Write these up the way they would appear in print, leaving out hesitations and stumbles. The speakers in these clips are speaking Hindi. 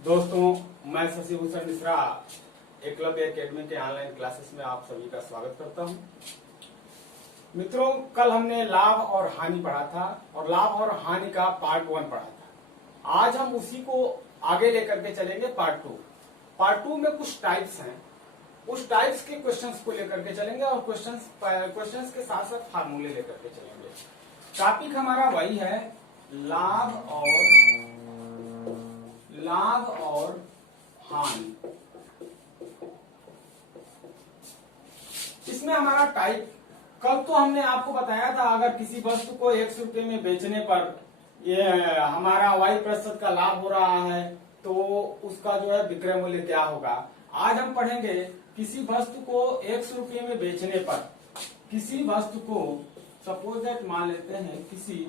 दोस्तों, मैं शशिभूषण मिश्रा एकलव्य एकेडमी के ऑनलाइन क्लासेस में आप सभी का स्वागत करता हूं। मित्रों, कल हमने लाभ और हानि पढ़ा था और लाभ और हानि का पार्ट 1 पढ़ा था। आज हम उसी को आगे लेकर के चलेंगे पार्ट 2। पार्ट 2 में कुछ टाइप्स हैं, उस टाइप्स के क्वेश्चंस को लेकर के चलेंगे और क्वेश्चंस के साथ साथ फार्मूले लेकर के चलेंगे। टॉपिक हमारा वही है, लाभ और हानि। इसमें हमारा टाइप, कल तो हमने आपको बताया था अगर किसी वस्तु को 100 रुपए में बेचने पर ये हमारा Y% का लाभ हो रहा है तो उसका जो है विक्रय मूल्य क्या होगा। आज हम पढ़ेंगे किसी वस्तु को 100 रुपये में बेचने पर, किसी वस्तु को सपोज दैट मान लेते हैं, किसी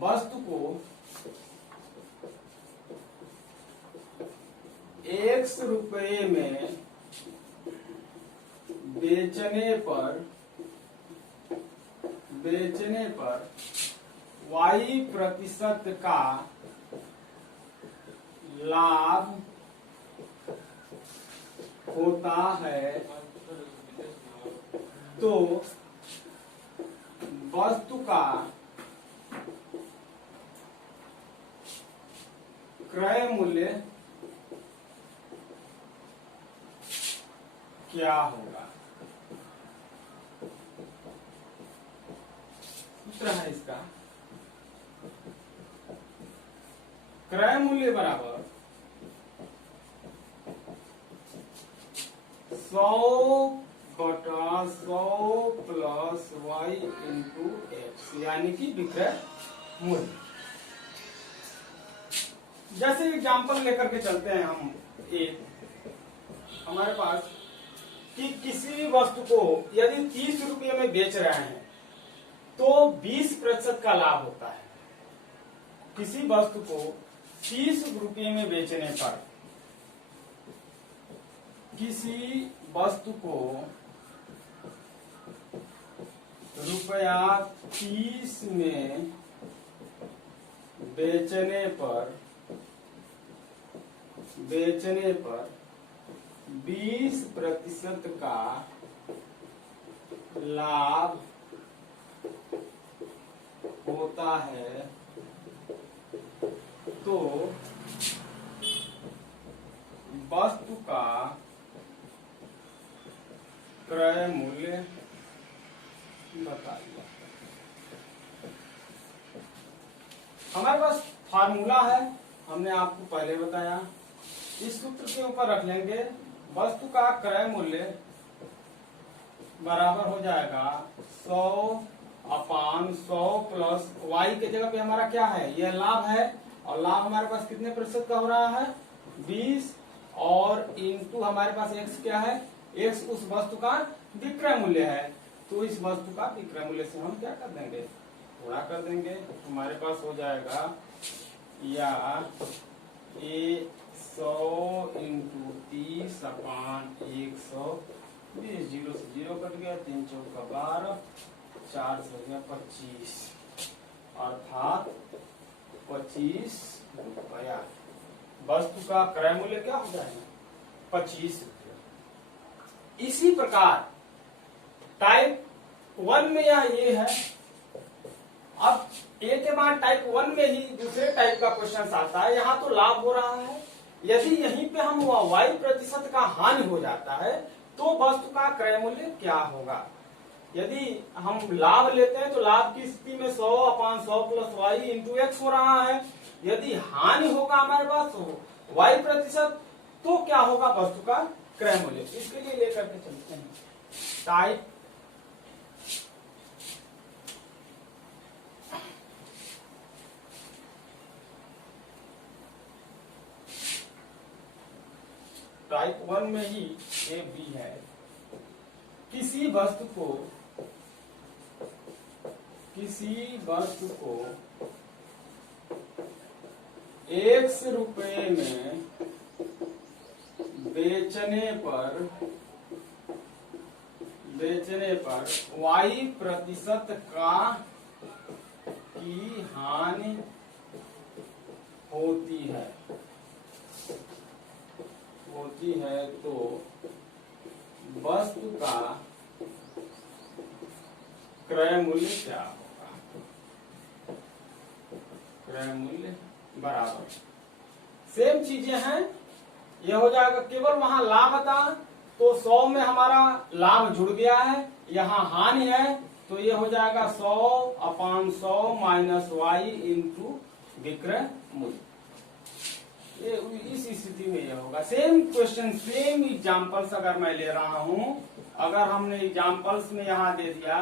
वस्तु को 100 रुपये में बेचने पर Y% का लाभ होता है तो वस्तु का क्रय मूल्य क्या होगा। सूत्र है इसका, क्रय मूल्य बराबर 100/100 प्लस Y इंटू एक्स, यानी कि विक्रय मूल्य। जैसे एग्जाम्पल लेकर के चलते हैं हम, एक हमारे पास कि किसी वस्तु को यदि 30 रुपये में बेच रहे हैं तो 20% का लाभ होता है। किसी वस्तु को 30 रुपये में बेचने पर, किसी वस्तु को ₹30 में बेचने पर 20% का लाभ होता है तो वस्तु का क्रय मूल्य बताइए। हमारे पास फार्मूला है, हमने आपको पहले बताया। इस सूत्र के ऊपर रख लेंगे, वस्तु का क्रय मूल्य बराबर हो जाएगा 100/100 प्लस Y के जगह पे हमारा क्या है, यह लाभ है और लाभ हमारे पास कितने प्रतिशत का हो रहा है, 20, और इंटू हमारे पास x क्या है, x उस वस्तु का विक्रय मूल्य है। तो इस वस्तु का विक्रय मूल्य से हम क्या कर देंगे, गुणा कर देंगे। हमारे पास हो जाएगा या 100 इंटू 30/100, 0 से 0 कट गया, 3 चौका 12, 4 से 25, अर्थात 25 रुपया। वस्तु का क्रय मूल्य क्या हो जाएगा, 25 रुपया। इसी प्रकार टाइप 1 में यह ये है। अब ए के बाद टाइप 1 में ही दूसरे टाइप का क्वेश्चन आता है। यहाँ तो लाभ हो रहा है, यदि यहीं पे हम Y% का हानि हो जाता है तो वस्तु का क्रय मूल्य क्या होगा। यदि हम लाभ लेते हैं तो लाभ की स्थिति में 100/100 प्लस Y इंटू एक्स हो रहा है। यदि हानि होगा हमारे पास Y%, तो क्या होगा वस्तु का क्रय मूल्य। इसके लिए लेकर के चलते हैं टाइप टाइप 1 में ही ए बी है। किसी वस्तु को 100 रुपये में बेचने पर Y% का की हानि होती है। मूल्य क्या होगा? क्रय मूल्य बराबर सेम चीजें हैं, ये हो जाएगा। केवल वहां लाभ था तो 100 में हमारा लाभ जुड़ गया है, यहाँ हानि है तो ये हो जाएगा 100/100 माइनस वाई इंटू विक्रय मूल्य। ये इस स्थिति में ये होगा। सेम क्वेश्चन, सेम एग्जांपल्स अगर मैं ले रहा हूं, अगर हमने एग्जांपल्स में यहाँ दे दिया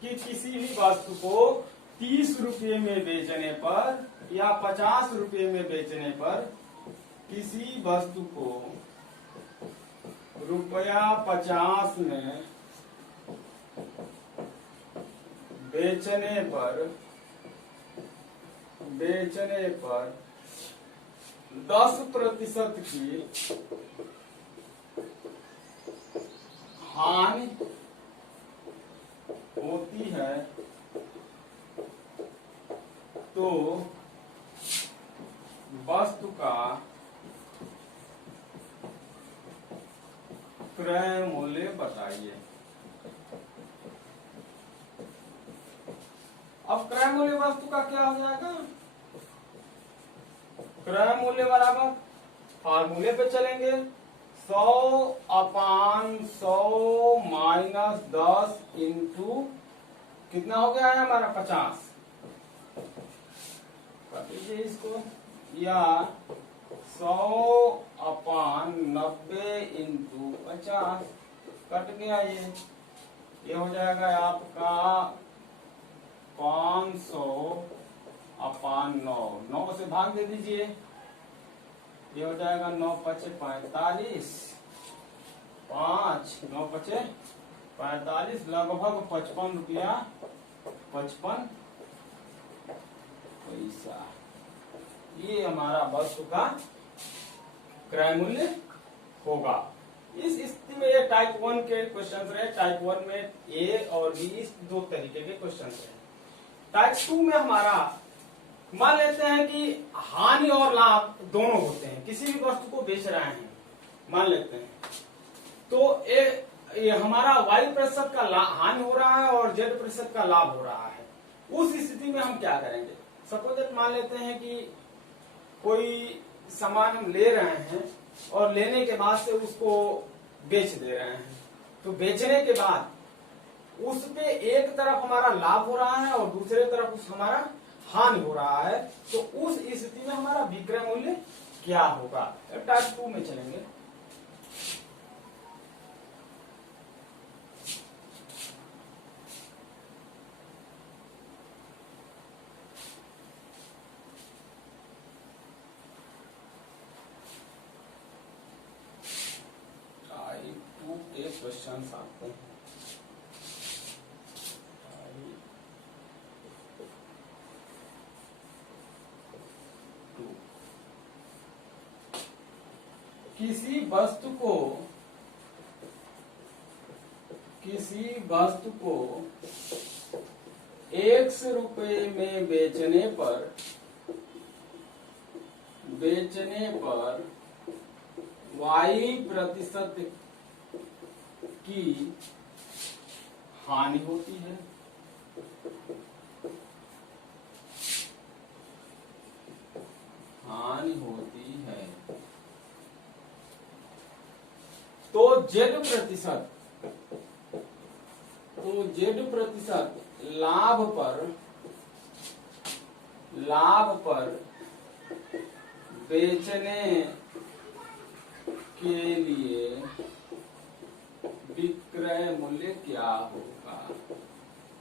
कि किसी भी वस्तु को 30 रुपये में बेचने पर या 50 रुपये में बेचने पर, किसी वस्तु को ₹50 में बेचने पर 10% की हानि होती है तो वस्तु का क्रय मूल्य बताइए। अब क्रय मूल्य वस्तु का क्या हो जाएगा? क्रय मूल्य बराबर फार्मूले पे चलेंगे, 100/100 माइनस 10 इंटू कितना हो गया है हमारा 50, कर दीजिए इसको, या 100/90 इंटू 50 कट गया। ये हो जाएगा आपका 500/9, 9 से भाग दे दीजिए, ये हो जाएगा 9×5 = 45, 5 9×5 = 45, लगभग 55 रुपया 55 पैसा। ये हमारा वस्तु का क्रय मूल्य होगा। इस स्थिति में ये टाइप 1 के क्वेश्चन रहे। टाइप 1 में ए और बी, इस दो तरीके के क्वेश्चन रहे। टाइप 2 में हमारा मान लेते हैं कि हानि और लाभ दोनों होते हैं, किसी भी वस्तु को बेच रहे हैं मान लेते हैं, तो ये हमारा y% का हानि हो रहा है और z% का लाभ हो रहा है। उस स्थिति में हम क्या करेंगे? सपोज मान लेते हैं कि कोई सामान हम ले रहे हैं और लेने के बाद से उसको बेच दे रहे हैं, तो बेचने के बाद उस पे एक तरफ हमारा लाभ हो रहा है और दूसरे तरफ उस हमारा हानि हो रहा है, तो उस स्थिति में हमारा विक्रय मूल्य क्या होगा? टाइप 2 में चलेंगे। टाइप 2 के क्वेश्चन आते हैं। किसी वस्तु को X रुपए में बेचने पर Y% की हानि होती है, तो Z% लाभ पर बेचने के लिए विक्रय मूल्य क्या होगा?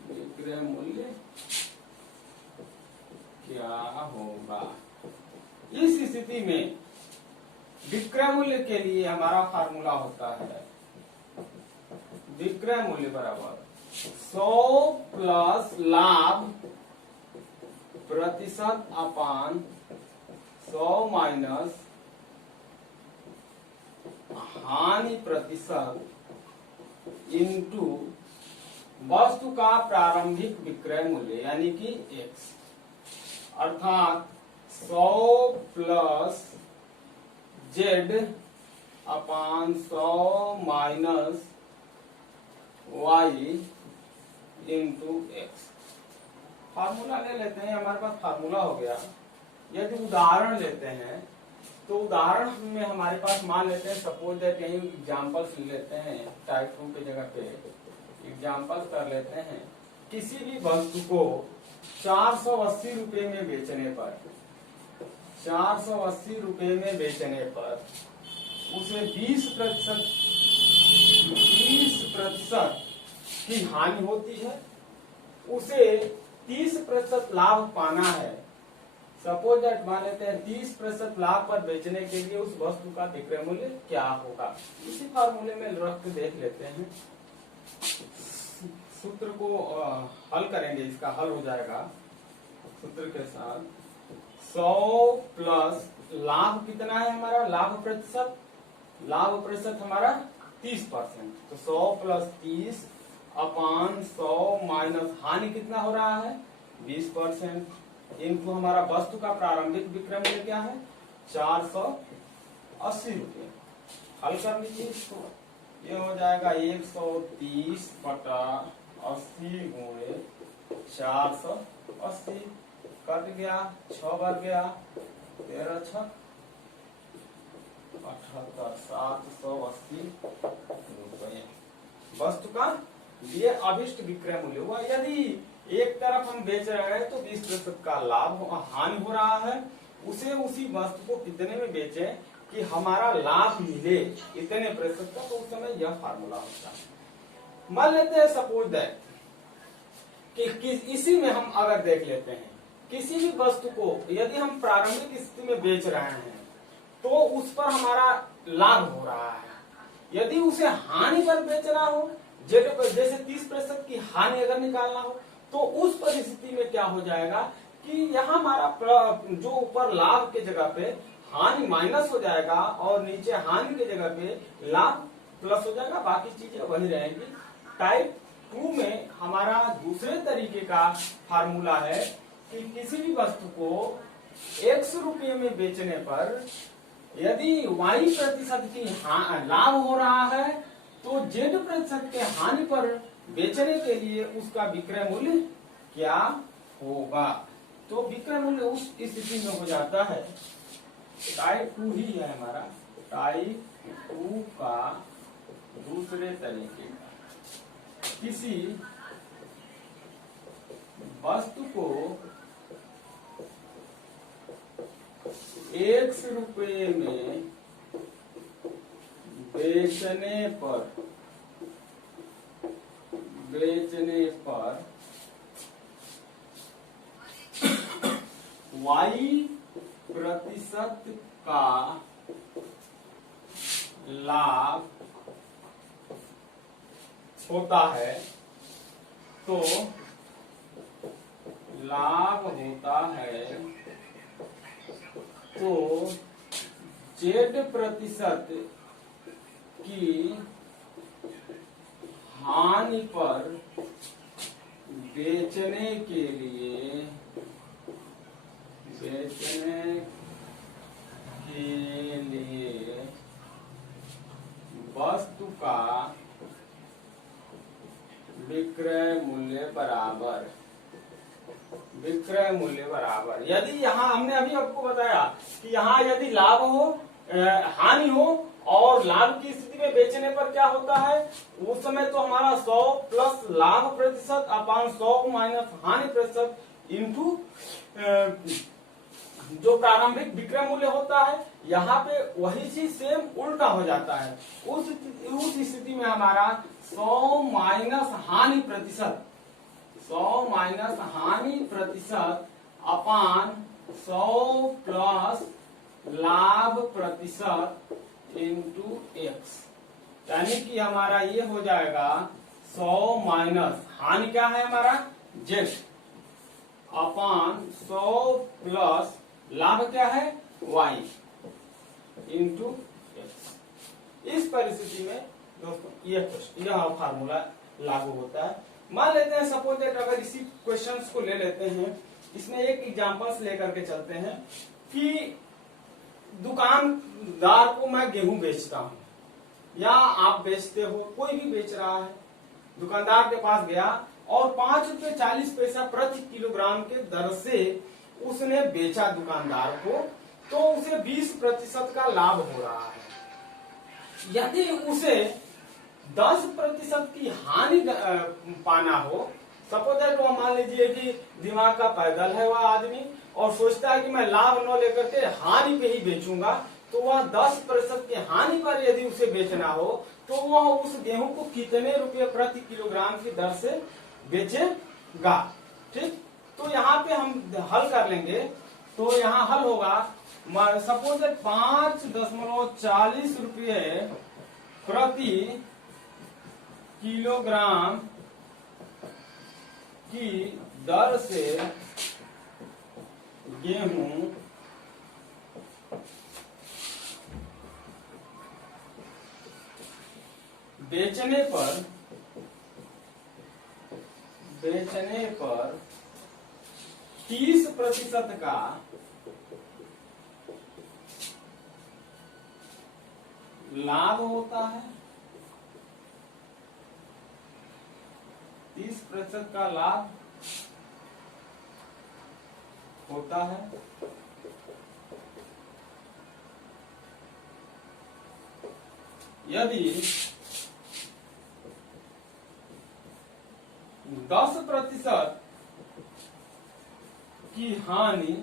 विक्रय मूल्य क्या होगा? इस स्थिति में विक्रय मूल्य के लिए हमारा फार्मूला होता है विक्रय मूल्य बराबर 100 प्लस लाभ %/100 माइनस हानि प्रतिशत इंटू वस्तु का प्रारंभिक विक्रय मूल्य यानी कि X, अर्थात 100 plus Z/100 minus Y into X। Formula ले लेते हैं, हमारे पास फार्मूला हो गया। यदि उदाहरण लेते हैं तो उदाहरण में हमारे पास मान लेते हैं, सपोज दैट यही एग्जांपल्स ले लेते हैं, टाइप 2 की जगह पे एग्जांपल्स कर लेते हैं। किसी भी वस्तु को 480 रुपए में बेचने पर, 480 रुपए में बेचने पर उसे 20% की हानि होती है, उसे 30% लाभ पाना है। सपोज दैट मान लेते हैं 30% लाभ पर बेचने के लिए उस वस्तु का विक्रय मूल्य क्या होगा। इसी फार्मूले में रख के देख लेते हैं, सूत्र को हल करेंगे। इसका हल हो जाएगा सूत्र के साथ 100 प्लस लाभ कितना है हमारा, लाभ प्रतिशत, लाभ प्रतिशत हमारा 30%, तो 100 प्लस 30 अपान 100 माइनस हानि कितना हो रहा है 20%, इनको हमारा वस्तु का प्रारंभिक विक्रय मूल्य क्या है 480 रुपये। हल कर लीजिए इसको, ये हो जाएगा 130 बटा 80 गुणे 480, कट गया 6 बार गया 13 6 78, 780 रुपये वस्तु का ये अभिष्ट विक्रय मूल्य हुआ। यदि एक तरफ हम बेच रहे हैं तो 20% का लाभ हानि हो रहा है, उसे उसी वस्तु को कितने में बेचे कि हमारा लाभ मिले इतने प्रतिशत का, तो उस समय यह फार्मूला होता है। मान लेते हैं सपोज दैट कि इसी में हम अगर देख लेते हैं, किसी भी वस्तु को यदि हम प्रारंभिक स्थिति में बेच रहे हैं तो उस पर हमारा लाभ हो रहा है। यदि उसे हानि पर बेचना हो, जैसे 30% की हानि अगर निकालना हो, तो उस परिस्थिति में क्या हो जाएगा कि यहाँ हमारा जो ऊपर लाभ के जगह पे हानि माइनस हो जाएगा और नीचे हानि के जगह पे लाभ प्लस हो जाएगा, बाकी चीजें वही रहेंगी। टाइप 2 में हमारा दूसरे तरीके का फार्मूला है कि किसी भी वस्तु को 100 रुपये में बेचने पर यदि y प्रतिशत की लाभ हो रहा है तो z प्रतिशत के हानि पर बेचने के लिए उसका विक्रय मूल्य क्या होगा। तो विक्रय मूल्य उस स्थिति में हो जाता है, टाइप 2 ही है हमारा, टाइप 2 का दूसरे तरीके का, किसी वस्तु को 100 रुपये में बेचने पर y प्रतिशत का लाभ होता है, तो लाभ होता है तो z प्रतिशत की हानि पर बेचने के लिए वस्तु का विक्रय मूल्य बराबर, यदि यहाँ हमने अभी आपको बताया कि यहाँ यदि लाभ हो हानि हो और लाभ की स्थिति में बेचने पर क्या होता है, उस समय तो हमारा 100 प्लस लाभ प्रतिशत अपान 100 माइनस हानि प्रतिशत इंटू जो प्रारंभिक विक्रय मूल्य होता है, यहाँ पे वही चीज सेम उल्टा हो जाता है। उस स्थिति में हमारा 100 माइनस हानि प्रतिशत, 100 माइनस हानि प्रतिशत अपान 100 प्लस लाभ प्रतिशत इंटू x, यानी कि हमारा ये हो जाएगा 100 माइनस हानि क्या है हमारा z अपान 100 प्लस लाभ क्या है y इंटू x। इस परिस्थिति में दोस्तों यह फार्मूला लागू होता है। मान लेते हैं सपोज दैट अगर इसी क्वेश्चंस को ले लेते हैं, इसमें एक एग्जांपल्स लेकर के चलते हैं कि दुकानदार को मैं गेहूं बेचता हूं या आप बेचते हो, कोई भी बेच रहा है, दुकानदार के पास गया और 5.40 रुपए प्रति किलोग्राम के दर से उसने बेचा दुकानदार को, तो उसे 20% का लाभ हो रहा है। यदि उसे 10% की हानि पाना हो, सपोज दैट वो मान लीजिए कि दिमाग का पैदल है वह आदमी और सोचता है कि मैं लाभ न लेकर के हानि पे ही बेचूंगा, तो वह 10% की हानि पर यदि उसे बेचना हो तो वह उस गेहूं को कितने रुपए प्रति किलोग्राम की दर से बेचेगा। ठीक, तो यहाँ पे हम हल कर लेंगे। तो यहाँ हल होगा, सपोज 5.40 रुपये प्रति किलोग्राम की दर से गेहूं बेचने पर 30% का लाभ होता है। 30% का लाभ होता है। यदि 10% की हानि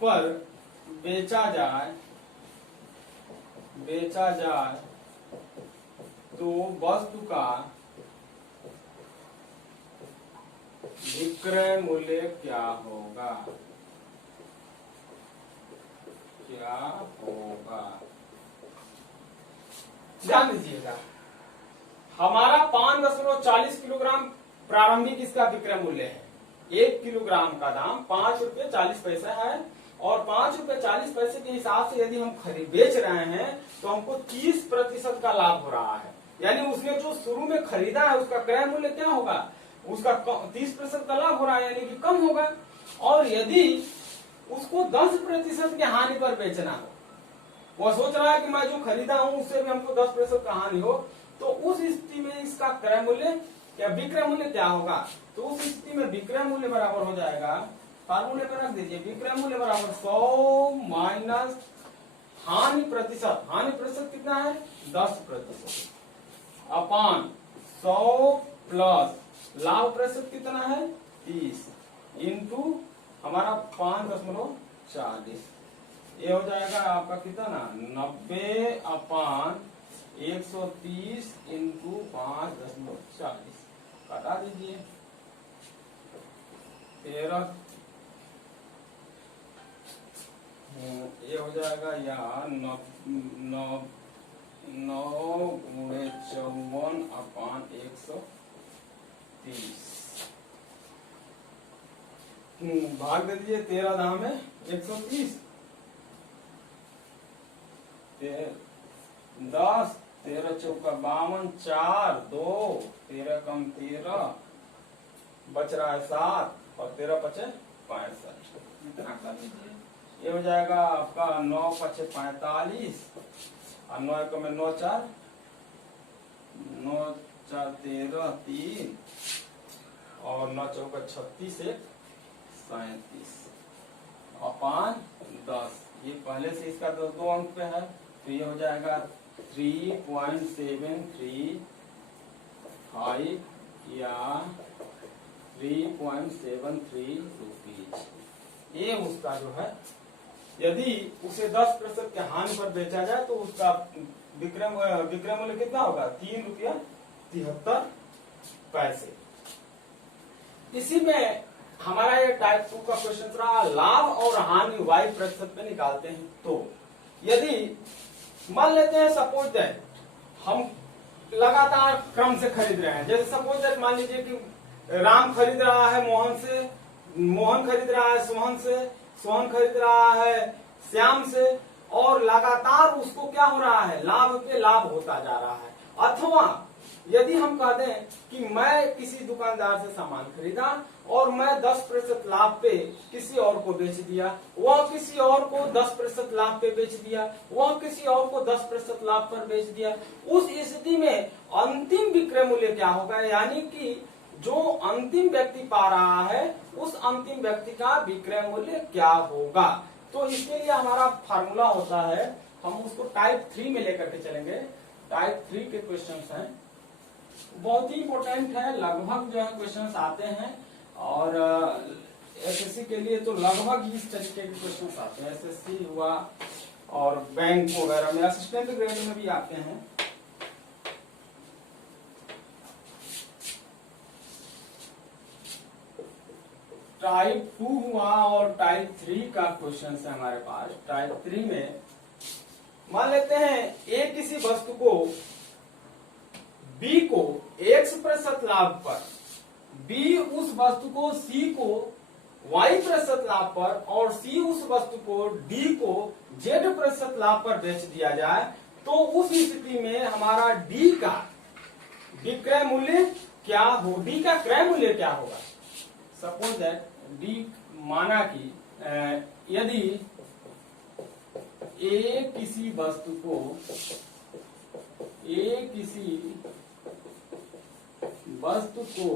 पर बेचा जाए तो वस्तु का विक्रय मूल्य क्या होगा? ध्यान दीजिएगा, हमारा 5.40 किलोग्राम प्रारंभिक इसका विक्रय मूल्य है। 1 किलोग्राम का दाम 5.40 है और 5.40 के हिसाब से यदि हम बेच रहे हैं तो हमको 30% का लाभ हो रहा है। यानी उसने जो शुरू में खरीदा है उसका क्रय मूल्य क्या होगा? उसका 30% का लाभ हो रहा है, यानी कि कम होगा। और यदि उसको 10% की हानि पर बेचना हो, वो सोच रहा है कि मैं जो खरीदा हूं उससे भी हमको 10% का हानि हो, तो उस स्थिति में इसका क्रय मूल्य या विक्रय मूल्य क्या होगा? तो उस स्थिति में विक्रय मूल्य बराबर हो जाएगा, फार्मूले पर रख दीजिए, विक्रय मूल्य बराबर 100 माइनस हानि प्रतिशत। हानि प्रतिशत कितना है? 10% अपान 100 प्लस लाभ प्रतिशत कितना है? 30 इंटू हमारा 5.40, ये हो जाएगा आपका कितना? 90 अपान 130 इंटू 5.40, काटा दीजिए 13, ये हो जाएगा यहाँ 9 गुणे 54 अपान 130, भाग दे दीजिए 13 दाम में 130, 10, 13 चौका 52, 4, 2, 13 कम 13, बच रहा है 7 और 13 पचे 65, इतना कर लीजिए। ये हो जाएगा आपका 9 पचे 45 और 9 को में 9 4 13 3 और 9 चौका 36 1 37 अपान 10। ये पहले से इसका दो अंक पे है, तो ये हो जाएगा 3.735 या 3.73 रुपीज। ये उसका जो है, यदि उसे 10% के हानि पर बेचा जाए तो उसका विक्रय मूल्य कितना होगा? 3.73 रुपया। इसी में हमारा ये टाइप 2 का क्वेश्चन रहा, लाभ और हानि y प्रतिशत पे निकालते हैं। तो यदि मान लेते हैं सपोज दैट हम लगातार क्रम से खरीद रहे हैं, जैसे सपोज दैट मान लीजिए कि राम खरीद रहा है मोहन से, मोहन खरीद रहा है सोहन से, सोहन खरीद रहा है श्याम से, और लगातार उसको क्या हो रहा है? लाभ पे लाभ होता जा रहा है। अथवा यदि हम कह दें कि मैं किसी दुकानदार से सामान खरीदा और मैं 10% लाभ पे किसी और को बेच दिया, वह किसी और को 10% लाभ पे बेच दिया, वह किसी और को 10% लाभ पर बेच दिया। उस स्थिति में अंतिम विक्रय मूल्य क्या होगा, यानी कि जो अंतिम व्यक्ति पा रहा है उस अंतिम व्यक्ति का विक्रय मूल्य क्या होगा। तो इसके लिए हमारा फार्मूला होता है, हम उसको टाइप 3 में लेकर के चलेंगे। टाइप 3 के क्वेश्चंस हैं, बहुत ही इंपॉर्टेंट है, लगभग जो है क्वेश्चंस आते हैं और एसएससी के लिए तो लगभग इस तरीके के क्वेश्चंस आते हैं। एसएससी हुआ और बैंक वगैरह में, असिस्टेंट ग्रेड में भी आते हैं। टाइप 2 हुआ और टाइप 3 का क्वेश्चन है हमारे पास। टाइप 3 में मान लेते हैं ए किसी वस्तु को बी को X% लाभ पर, बी उस वस्तु को सी को Y% लाभ पर और सी उस वस्तु को डी को Z% लाभ पर बेच दिया जाए, तो उस स्थिति में हमारा डी का विक्रय मूल्य क्या हो, डी का क्रय मूल्य क्या होगा। सपोज दैट डी, माना कि यदि ए किसी वस्तु को, ए किसी वस्तु को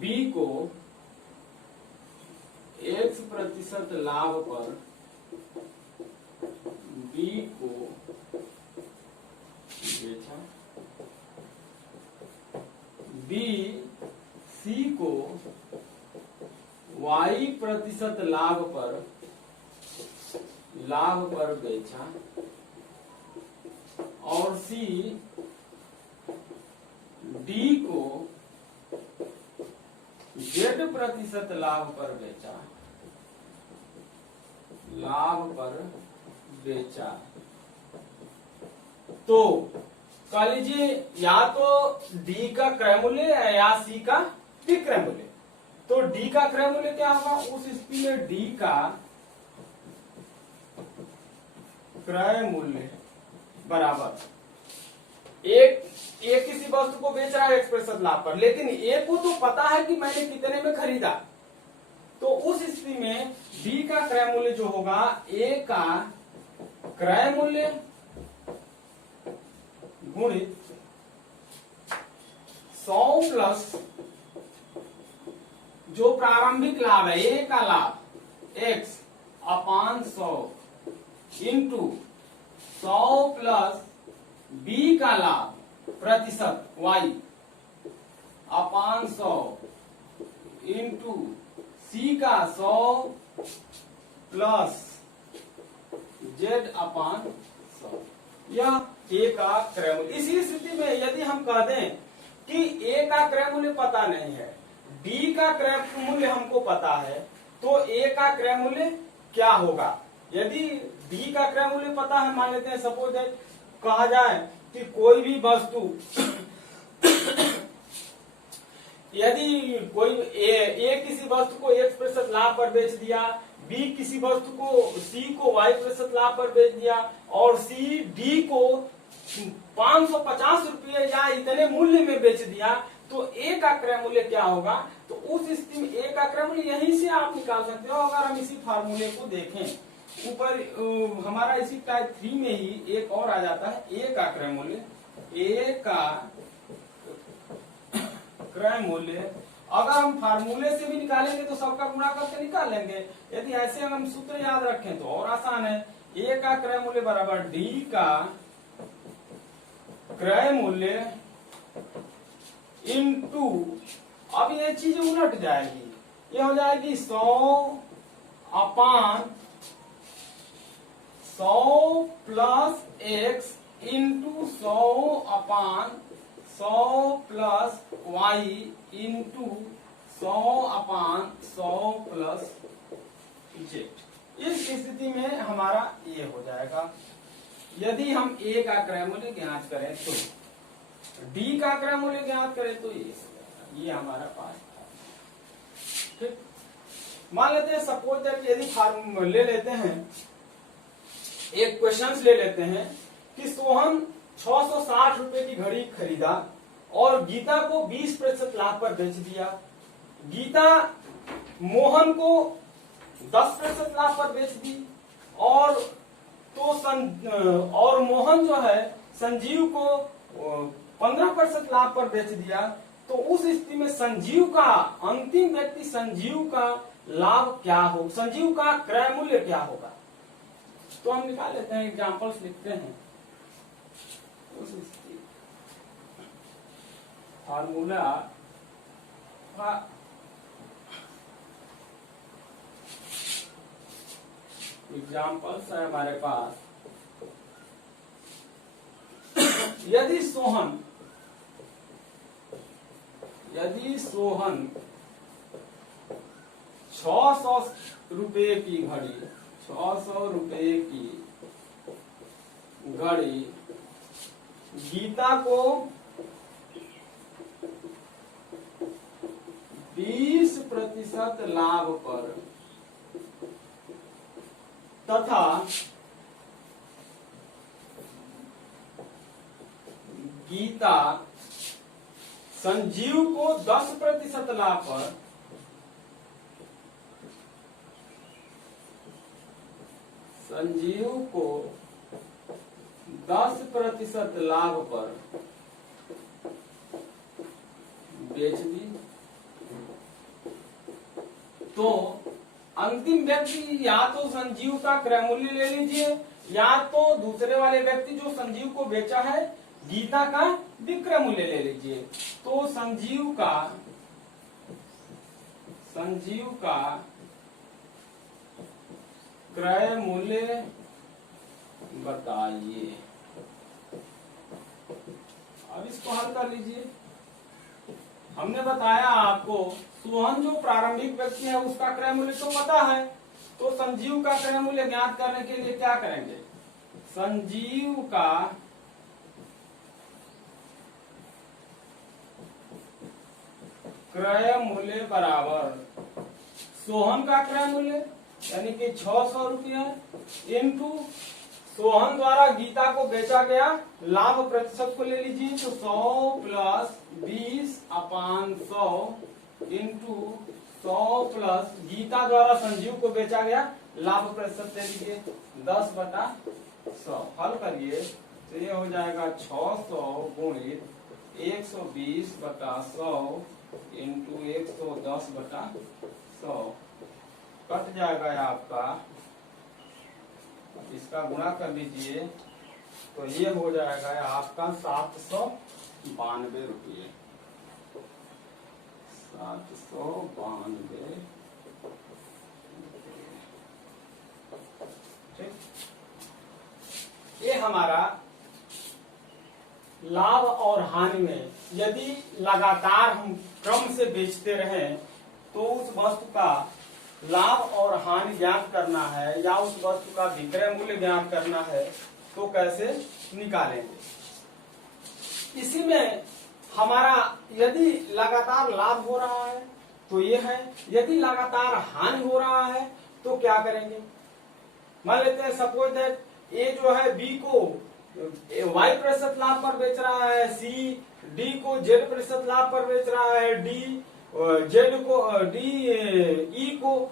बी को X% लाभ पर बी को बेचा, बी सी को Y% लाभ पर बेचा और सी डी को Z% लाभ पर बेचा, तो कह लीजिए या तो डी का क्रय मूल्य या सी का विक्रय मूल्य। तो डी का क्रय मूल्य क्या होगा, उस स्थिति में डी का क्रय मूल्य बराबर एक किसी वस्तु को बेच रहा है X% लाभ पर, लेकिन ए को तो पता है कि मैंने कितने में खरीदा, तो उस स्थिति में डी का क्रय मूल्य जो होगा ए का क्रय मूल्य गुणित 100 प्लस जो प्रारंभिक लाभ है ए का लाभ X/100 इंटू 100 प्लस बी का लाभ प्रतिशत Y/100 इंटू सी का 100 प्लस Z/100, यह ए का क्रय मूल्य। इसी स्थिति में यदि हम कह दें कि ए का क्रय मूल्य पता नहीं है, बी का क्रय मूल्य हमको पता है, तो ए का क्रय मूल्य क्या होगा। यदि डी का क्रय मूल्य पता है, मान लेते हैं सपोज कहा जाए कि कोई भी वस्तु यदि कोई ए किसी वस्तु को X% लाभ पर बेच दिया, बी किसी वस्तु को सी को Y% लाभ पर बेच दिया और सी डी को 550 रुपये या इतने मूल्य में बेच दिया, तो ए का क्रय मूल्य क्या होगा। तो उस स्थिति में ए का क्रय मूल्य यहीं से आप निकाल सकते हो। अगर हम इसी फार्मूले को देखें, ऊपर हमारा इसी टाइप 3 में ही एक और आ जाता है, ए का क्रय मूल्य। ए का क्रय मूल्य अगर हम फार्मूले से भी निकालेंगे तो सबका गुणा करके निकाल लेंगे। यदि ऐसे हम सूत्र याद रखें तो और आसान है। ए का क्रय मूल्य बराबर डी का क्रय मूल्य इंटू, अब ये चीज उलट जाएगी, ये हो जाएगी 100 अपान 100 प्लस X इंटू 100 अपान 100 प्लस Y इंटू 100 अपान 100 प्लस Z। इस स्थिति में हमारा ये हो जाएगा। यदि हम ए का क्रय मूल्य ज्ञात करें तो, डी का क्रय मूल्य ज्ञात करें तो ये हमारा पास था। ठीक, मान लेते हैं सपोज दैट यदि फार्मूला ले लेते हैं, एक क्वेश्चन ले लेते हैं कि सोहन 660 रुपए की घड़ी खरीदा और गीता को 20% लाभ पर बेच दिया। गीता मोहन को 10% लाभ पर बेच दी और और मोहन जो है संजीव को 15% लाभ पर बेच दिया। तो उस स्थिति में संजीव का अंतिम व्यक्ति संजीव का लाभ क्या हो, संजीव का क्रय मूल्य क्या होगा? तो हम निकाल लेते हैं, एग्जांपल्स लिखते हैं। उस स्थिति फार्मूला एग्जांपल्स है हमारे पास। यदि सोहन 600 रुपए की घड़ी 600 रुपए की घड़ी गीता को 20% लाभ पर तथा गीता संजीव को 10% लाभ पर संजीव को 10% लाभ पर बेच दी। तो अंतिम व्यक्ति या तो संजीव का क्रय मूल्य ले लीजिए या तो दूसरे वाले व्यक्ति जो संजीव को बेचा है गीता का विक्रय मूल्य ले लीजिए। तो संजीव का क्रय मूल्य बताइए। अब इसको हल कर लीजिए। हमने बताया आपको सोहन जो प्रारंभिक व्यक्ति है उसका क्रय मूल्य तो पता है, तो संजीव का क्रय मूल्य ज्ञात करने के लिए क्या करेंगे? संजीव का क्रय मूल्य बराबर सोहन का क्रय मूल्य यानी कि 600 रुपया इंटू सोहन द्वारा गीता को बेचा गया लाभ प्रतिशत को ले लीजिए। तो 100 प्लस 20/100 इंटू 100 प्लस गीता द्वारा संजीव को बेचा गया लाभ प्रतिशत ले लीजिए 10/100। हल करिए तो ये हो जाएगा 600 गुणित 120/100 इंटू 110/100 कट जाएगा आपका। इसका गुणा कर लीजिए तो ये हो जाएगा आपका 792 रुपये। 792। ठीक, ये हमारा लाभ और हानि में यदि लगातार हम क्रम से बेचते रहें तो उस वस्तु का लाभ और हानि ज्ञात करना है या उस वस्तु का विक्रय मूल्य ज्ञात करना है तो कैसे निकालेंगे? इसी में हमारा यदि लगातार लाभ हो रहा है तो ये है, यदि लगातार हानि हो रहा है तो क्या करेंगे? मान लेते हैं सपोज दैट ए जो है बी को Y% लाभ पर बेच रहा है, सी डी को Z% लाभ पर बेच रहा है, डी ई को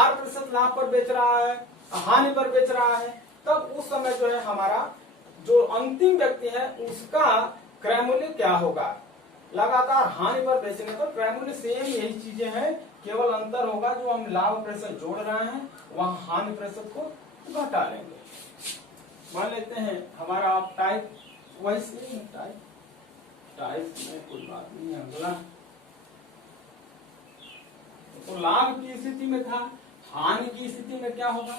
R% लाभ पर बेच रहा है, हानि पर बेच रहा है। तब उस समय जो है हमारा जो अंतिम व्यक्ति है उसका क्रय मूल्य क्या होगा? लगातार हानि पर बेचने पर क्रय मूल्य सेम यही चीजें हैं, केवल अंतर होगा जो हम लाभ प्रतिशत जोड़ रहे हैं वहां हानि प्रतिशत को घटा लेंगे। मान लेते हैं हमारा आप टाइप वैसे टाइप में कोई बात नहीं है। अगला तो लाभ की स्थिति में था, हानि की स्थिति में क्या होगा?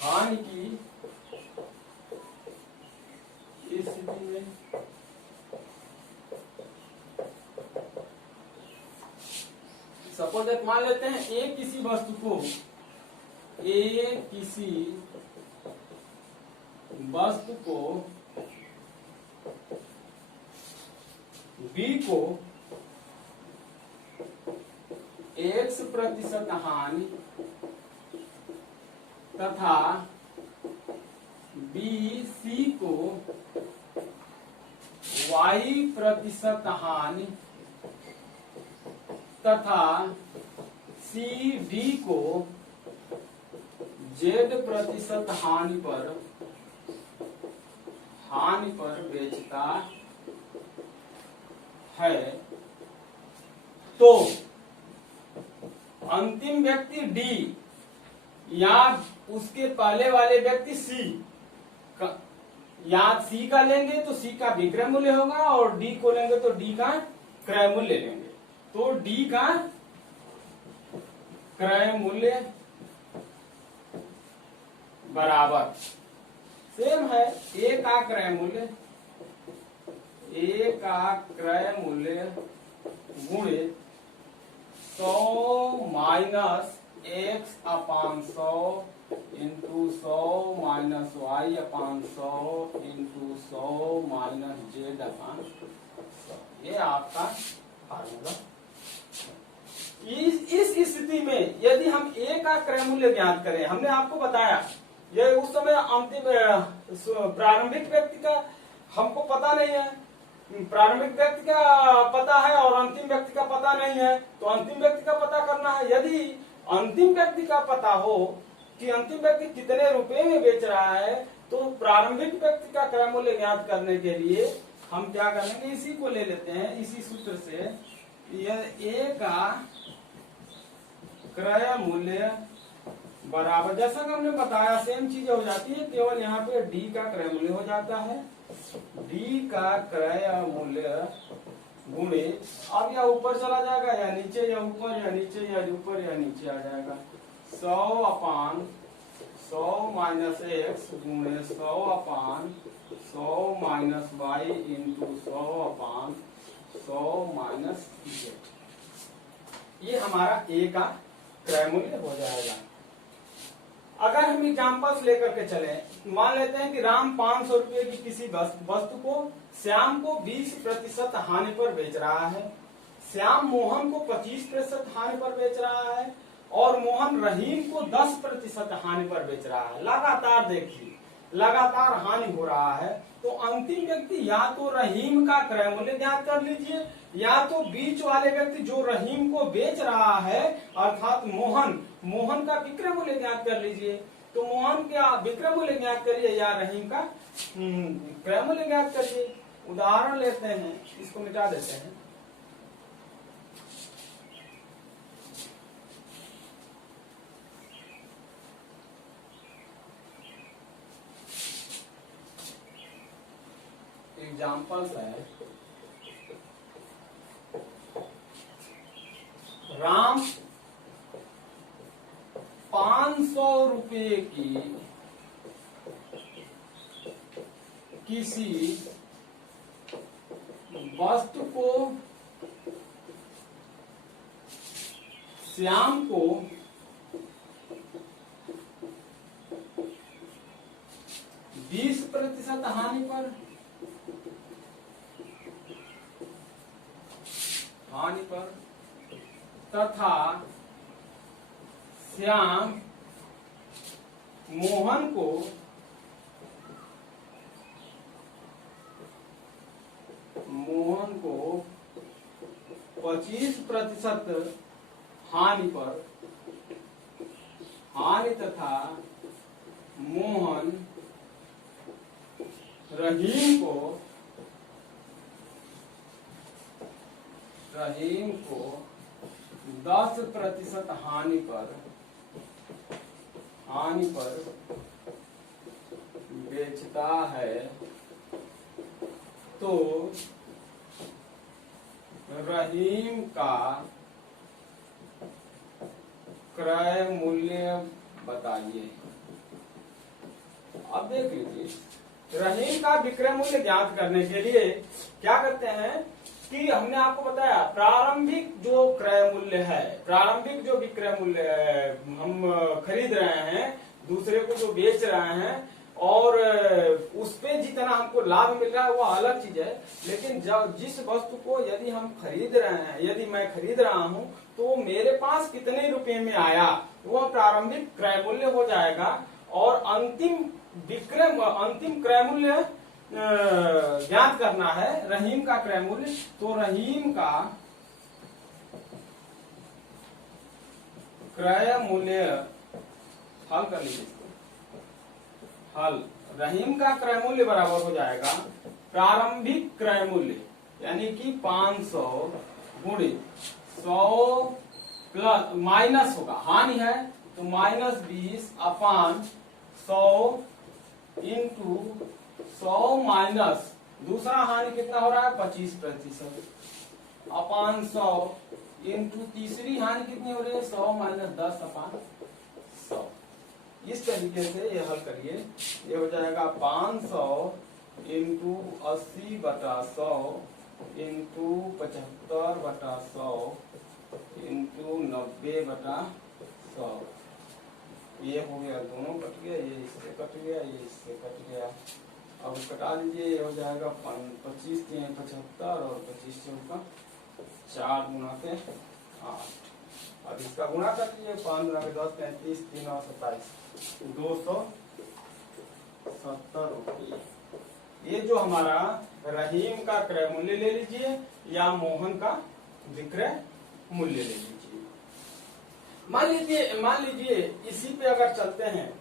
हानि की स्थिति में सपोज दैट मान लेते हैं ए किसी वस्तु को बी को X% हानि तथा बी सी को y% हानि तथा CD को Z% हानि पर बेचता है, तो अंतिम व्यक्ति डी या उसके पहले वाले व्यक्ति सी या सी का लेंगे तो सी का विक्रय मूल्य होगा और डी को लेंगे तो डी का क्रय मूल्य लेंगे। तो डी का क्रय मूल्य बराबर सेम है ए का क्रय मूल्य गुणे 100 माइनस x अपान 100 इंटू 100 माइनस y अपान 100 इंटू 100 माइनस z अपान 100। ये आपका फार्मूला। इस स्थिति में यदि हम a का क्रय मूल्य ज्ञात करें, हमने आपको बताया ये उस समय अंतिम प्रारंभिक व्यक्ति का हमको पता नहीं है, प्रारंभिक व्यक्ति का पता है और अंतिम व्यक्ति का पता नहीं है, तो अंतिम व्यक्ति का पता करना है। यदि अंतिम व्यक्ति का पता हो कि अंतिम व्यक्ति कितने रुपए में बेच रहा है, तो प्रारंभिक व्यक्ति का क्रय मूल्य ज्ञात करने के लिए हम क्या करेंगे, इसी को ले लेते हैं, इसी सूत्र से यह ए का क्रय मूल्य बराबर, जैसा कि हमने बताया सेम चीज हो जाती है, केवल यहाँ पे डी का क्रय मूल्य हो जाता है, डी का क्रय मूल्य गुणे, अब यह ऊपर चला जाएगा या नीचे या ऊपर या नीचे या ऊपर या नीचे आ जाएगा, 100 अपान 100 माइनस एक्स गुणे 100 अपान 100 माइनस वाई इंटू 100 अपान 100 माइनस जेड। ये हमारा ए का क्रय मूल्य हो जाएगा। अगर हम एग्जाम्पल्स लेकर के चले, मान लेते हैं कि राम 500 रुपए की किसी वस्तु को श्याम को 20% हानि पर बेच रहा है, श्याम मोहन को 25% हानि पर बेच रहा है और मोहन रहीम को 10% हानि पर बेच रहा है। लगातार देखिए, लगातार हानि हो रहा है, तो अंतिम व्यक्ति या तो रहीम का क्रय मूल्य ज्ञात कर लीजिए या तो बीच वाले व्यक्ति जो रहीम को बेच रहा है अर्थात मोहन का विक्रय मूल्य ज्ञात कर लीजिए। तो मोहन का विक्रय मूल्य ज्ञात करिए या रहीम का क्रय मूल्य ज्ञात करिए। उदाहरण लेते हैं, इसको मिटा देते हैं। एग्जाम्पल्स है, राम 500 रुपए की किसी वस्तु को श्याम को 20% हानि पर तथा श्याम मोहन को 25% हानि तथा मोहन रहीम को 10% हानि पर बेचता है, तो रहीम का क्रय मूल्य बताइए। अब देख लीजिए, रहीम का विक्रय मूल्य ज्ञात करने के लिए क्या करते हैं कि हमने आपको बताया प्रारंभिक जो क्रय मूल्य है, प्रारंभिक जो विक्रय मूल्य है, हम खरीद रहे हैं, दूसरे को जो बेच रहे हैं और उस पे जितना हमको लाभ मिल रहा है वो अलग चीज है, लेकिन जब जिस वस्तु को यदि हम खरीद रहे हैं, यदि मैं खरीद रहा हूं तो मेरे पास कितने रुपए में आया वह प्रारंभिक क्रय मूल्य हो जाएगा और अंतिम क्रय मूल्य ज्ञात करना है रहीम का क्रय मूल्य, तो रहीम का क्रय मूल्य, हल कर लीजिए इसको, हल, रहीम का क्रय मूल्य बराबर हो जाएगा प्रारंभिक क्रय मूल्य, यानी कि 500 गुणित 100 प्लस माइनस होगा, हानि है तो -20 अपान 100 इंटू 100 माइनस दूसरा हानि कितना हो रहा है 25% अपान 100 इंटू तीसरी हानि कितनी हो रही है 100 माइनस 10 अपान 100। इस तरीके से ये हल करिए, ये हो जाएगा 500 इंटू 80/100 इंटू 75/100 इंटू 90/100। ये हो गया, दोनों कट गया, ये इससे कट गया, ये इससे कट गया। अब कटा दीजिए, ये हो जाएगा 25 × 75 और 25 × 4 गुणा के 8। अब इसका गुणा कर लीजिए, 5 गुणा के 10 35 3 और 27 270 रुपये। ये जो हमारा रहीम का क्रय मूल्य ले लीजिए या मोहन का विक्रय मूल्य ले लीजिए। मान लीजिए इसी पे अगर चलते हैं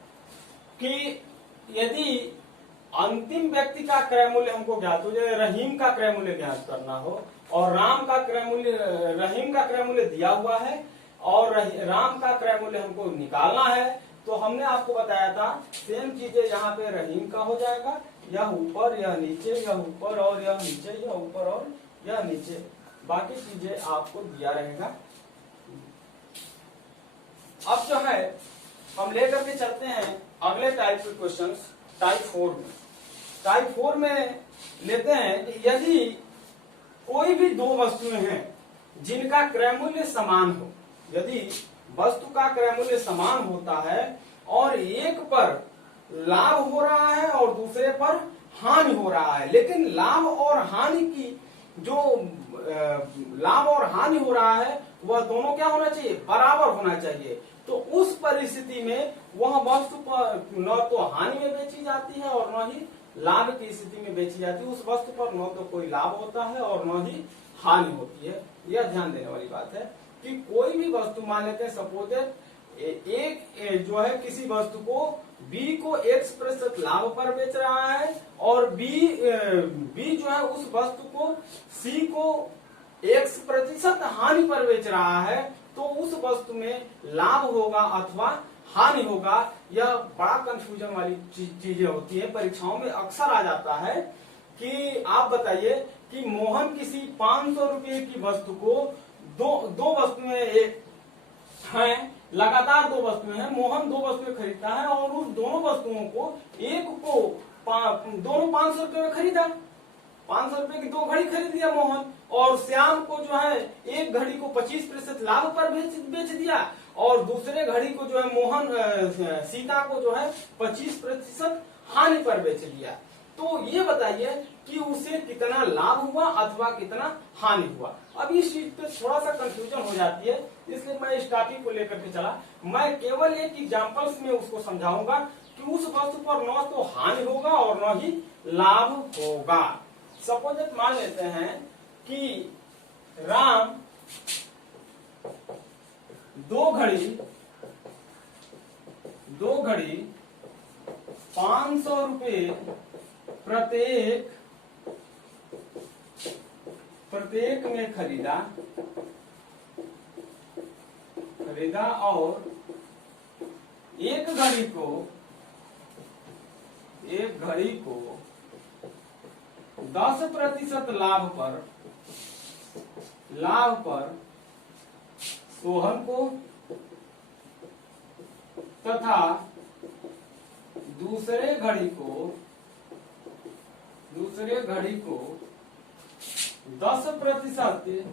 कि यदि अंतिम व्यक्ति का क्रय मूल्य हमको ज्ञात हो जाए, रहीम का क्रय मूल्य ज्ञात करना हो और राम का क्रय मूल्य, रहीम का क्रय मूल्य दिया हुआ है और राम का क्रय मूल्य हमको निकालना है, तो हमने आपको बताया था सेम चीजें यहाँ पे रहीम का हो जाएगा, यह ऊपर यह नीचे, यह ऊपर और यह नीचे, यह ऊपर और यह नीचे, बाकी चीजें आपको दिया रहेगा। अब जो है हम लेकर के चलते हैं अगले टाइप के क्वेश्चंस, टाइप 4 में। टाइप 4 में लेते हैं कि यदि कोई भी दो वस्तुएं हैं जिनका क्रय मूल्य समान हो, यदि वस्तु का क्रय मूल्य समान होता है और एक पर लाभ हो रहा है और दूसरे पर हानि हो रहा है, लेकिन लाभ और हानि की जो लाभ और हानि हो रहा है वह दोनों क्या होना चाहिए, बराबर होना चाहिए। तो उस परिस्थिति में वह वस्तु पर न तो हानि में बेची जाती है और न ही लाभ की स्थिति में बेची जाती है। उस वस्तु पर न तो कोई लाभ होता है और न ही हानि होती है। यह ध्यान देने वाली बात है कि कोई भी वस्तु मान लेते हैं, सपोज एक जो है किसी वस्तु को बी को X% लाभ पर बेच रहा है और बी जो है उस वस्तु को सी को X% हानि पर बेच रहा है, तो उस वस्तु में लाभ होगा अथवा हानि होगा। यह बड़ा कंफ्यूजन वाली चीजें होती है, परीक्षाओं में अक्सर आ जाता है कि आप बताइए कि मोहन किसी 500 रुपये की वस्तु को दो वस्तुएं हैं, लगातार दो वस्तुएं हैं, मोहन दो वस्तुएं खरीदता है और उस दोनों वस्तुओं को एक को दोनों 500 रुपये में खरीदा, 500 रुपये की दो घड़ी खरीद लिया मोहन, और श्याम को जो है एक घड़ी को 25% लाभ पर बेच दिया और दूसरे घड़ी को जो है मोहन सीता को जो है 25% हानि पर बेच दिया। तो ये बताइए कि उसे कितना लाभ हुआ अथवा कितना हानि हुआ। अब इस चीज पे थोड़ा सा कंफ्यूजन हो जाती है, इसलिए मैं इस टॉपिक को लेकर के चला। मैं केवल एक एग्जांपल्स में उसको समझाऊंगा कि उस वस्तु पर न तो हानि होगा और न ही लाभ होगा। सपोज मान लेते हैं कि राम दो घड़ी 500 रुपये प्रत्येक में खरीदा और एक घड़ी को 10% लाभ पर सोहन को तथा दूसरे घड़ी को 10%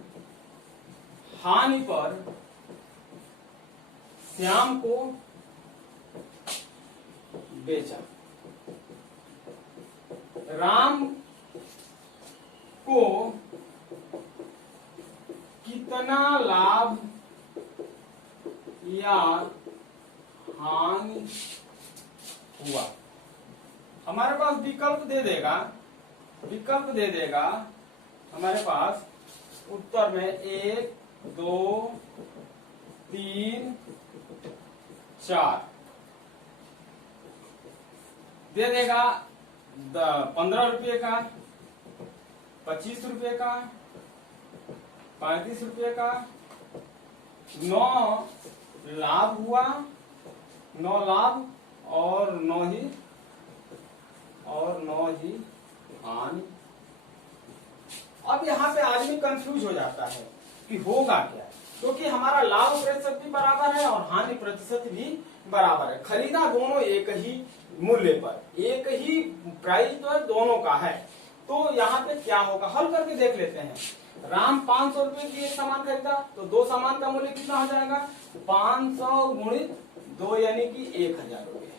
हानि पर श्याम को बेचा। राम को कितना लाभ या हानि हुआ। हमारे पास विकल्प दे देगा विकल्प दे देगा हमारे पास उत्तर में 1 2 3 4 दे देगा 15 रुपये का, 25 रुपये का, 35 रुपये का, 9 लाभ हुआ, 9 लाभ और 9 ही हानि। अब यहाँ पे आदमी कंफ्यूज हो जाता है कि होगा क्या, क्योंकि हमारा लाभ प्रतिशत भी बराबर है और हानि प्रतिशत भी बराबर है। खरीदा दोनों एक ही मूल्य पर, एक ही प्राइस तो दोनों का है। तो यहाँ पे क्या होगा, हल करके देख लेते हैं। राम 500 रुपए की एक सामान खरीदा तो 2 सामान का मूल्य कितना हो जाएगा, 500 गुणित 2 यानी कि 1000 रुपये।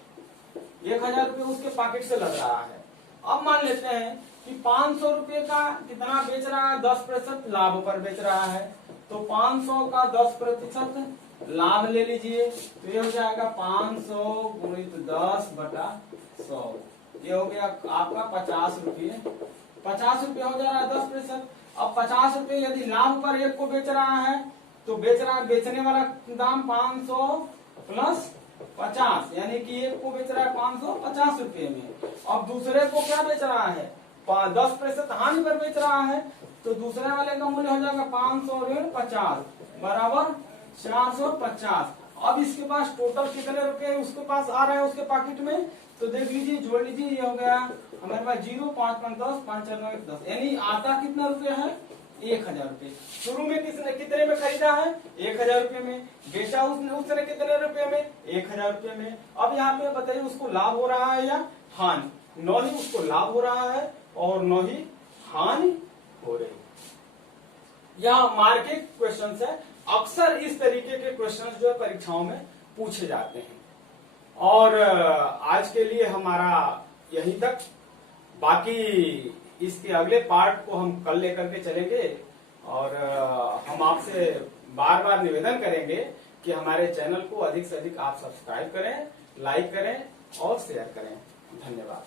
1000 रुपये उसके पॉकेट से लग रहा है। अब मान लेते हैं कि 500 रुपये का कितना बेच रहा है, 10% लाभ पर बेच रहा है। तो 500 का 10% लाभ ले लीजिए, तो ये हो जाएगा 500 गुणित 10/100। ये हो गया आपका 50 रुपये। 50 रुपये हो जा रहा है 10%। अब 50 रुपये यदि लाभ पर एक को बेच रहा है तो बेचने वाला दाम 500 प्लस 50 यानी कि एक को बेच रहा है 550 रुपये में। अब दूसरे को क्या बेच रहा है, 10% हानि पर बेच रहा है, तो दूसरे वाले का मूल्य हो जाएगा 500 ऋण 50 बराबर 450। अब इसके पास टोटल कितने रुपए उसके पास आ रहे हैं उसके पॉकेट में, तो देख लीजिए, जोड़ लीजिए। ये हो गया हमारे पास 0 5 5 10 5 4 9 10 यानी आता कितना रुपया है, 1000 रुपये। शुरू में किसने कितने में खरीदा है, 1000 रुपये में। बेचा उसने कितने रुपये में, 1000 रुपये में। अब यहाँ पे बताइए उसको लाभ हो रहा है या हानि, न ही उसको लाभ हो रहा है और न ही हानि हो रही। यह मार्केट क्वेश्चन है। अक्सर इस तरीके के क्वेश्चंस जो है परीक्षाओं में पूछे जाते हैं। और आज के लिए हमारा यहीं तक। बाकी इसके अगले पार्ट को हम कल लेकर के चलेंगे और हम आपसे बार बार निवेदन करेंगे कि हमारे चैनल को अधिक से अधिक आप सब्सक्राइब करें, लाइक करें और शेयर करें। धन्यवाद।